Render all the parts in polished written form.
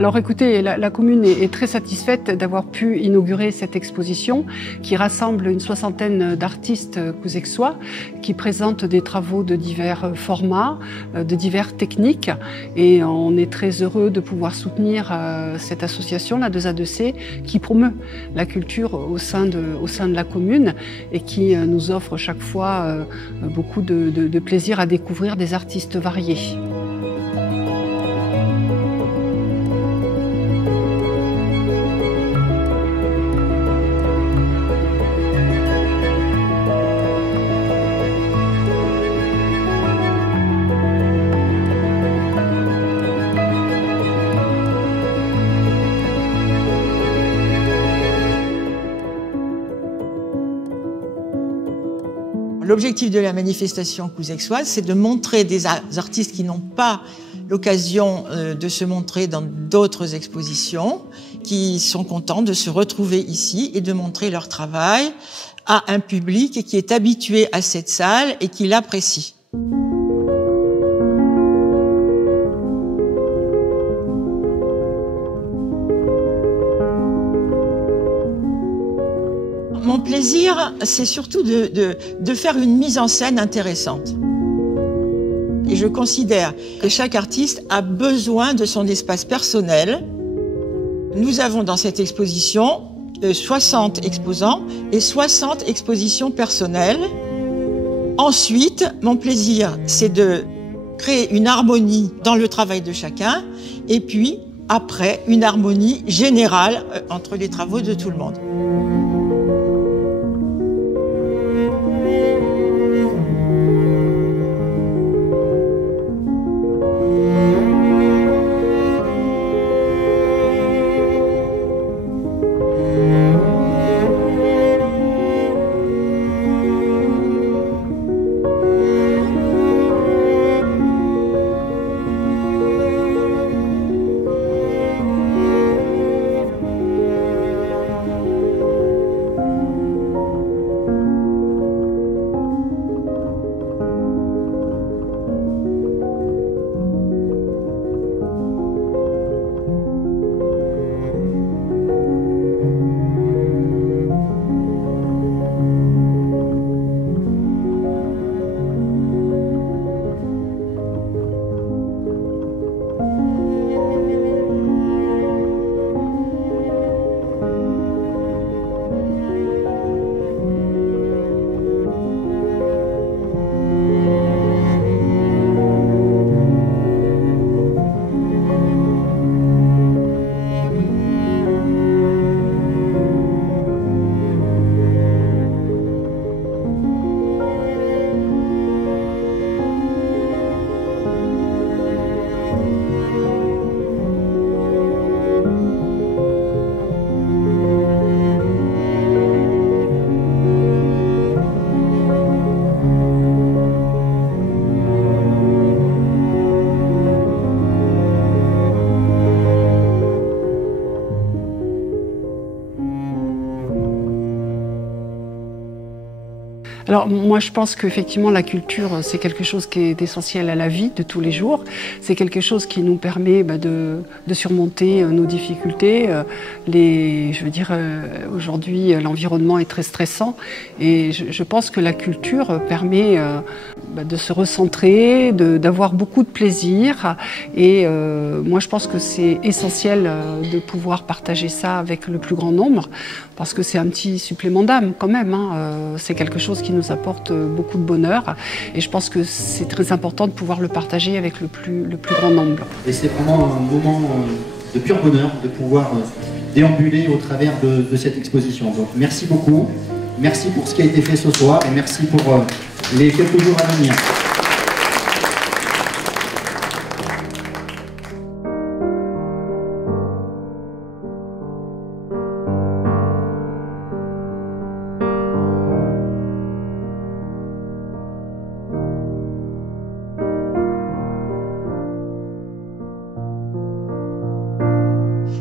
Alors écoutez, la commune est très satisfaite d'avoir pu inaugurer cette exposition qui rassemble une soixantaine d'artistes couzexois qui présentent des travaux de divers formats, de diverses techniques, et on est très heureux de pouvoir soutenir cette association, la 2A2C, qui promeut la culture au sein de la commune et qui nous offre chaque fois beaucoup de plaisir à découvrir des artistes variés. L'objectif de la manifestation couzexoise, c'est de montrer des artistes qui n'ont pas l'occasion de se montrer dans d'autres expositions, qui sont contents de se retrouver ici et de montrer leur travail à un public qui est habitué à cette salle et qui l'apprécie. Mon plaisir, c'est surtout de faire une mise en scène intéressante. Et je considère que chaque artiste a besoin de son espace personnel. Nous avons dans cette exposition 60 exposants et 60 expositions personnelles. Ensuite, mon plaisir, c'est de créer une harmonie dans le travail de chacun et puis, après, une harmonie générale entre les travaux de tout le monde. Alors moi je pense qu'effectivement la culture c'est quelque chose qui est essentiel à la vie de tous les jours. C'est quelque chose qui nous permet de surmonter nos difficultés. Aujourd'hui l'environnement est très stressant et je pense que la culture permet de se recentrer, d'avoir beaucoup de plaisir et moi je pense que c'est essentiel de pouvoir partager ça avec le plus grand nombre parce que c'est un petit supplément d'âme quand même. C'est quelque chose qui nous apporte beaucoup de bonheur et je pense que c'est très important de pouvoir le partager avec le plus grand nombre. Et c'est vraiment un moment de pur bonheur de pouvoir déambuler au travers de cette exposition. Donc merci beaucoup, merci pour ce qui a été fait ce soir et merci pour les quelques jours à venir.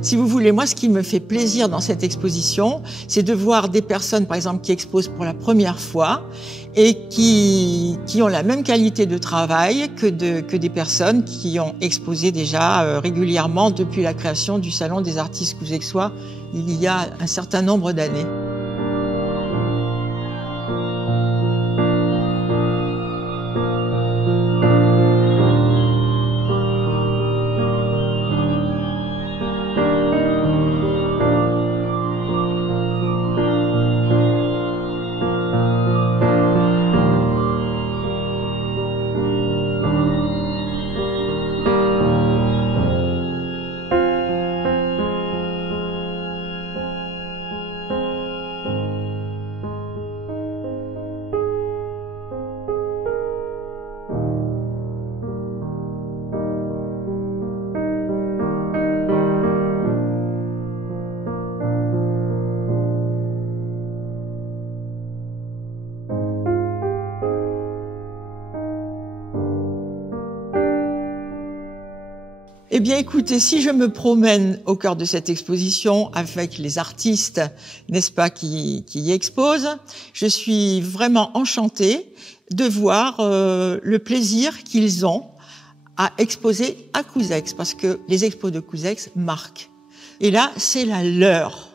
Si vous voulez, moi, ce qui me fait plaisir dans cette exposition, c'est de voir des personnes, par exemple, qui exposent pour la première fois et qui ont la même qualité de travail que des personnes qui ont exposé déjà régulièrement depuis la création du Salon des artistes couzexois il y a un certain nombre d'années. Eh bien, écoutez, si je me promène au cœur de cette exposition avec les artistes, n'est-ce pas, qui y exposent, je suis vraiment enchantée de voir le plaisir qu'ils ont à exposer à Couzex, parce que les expos de Couzex marquent. Et là, c'est la leur.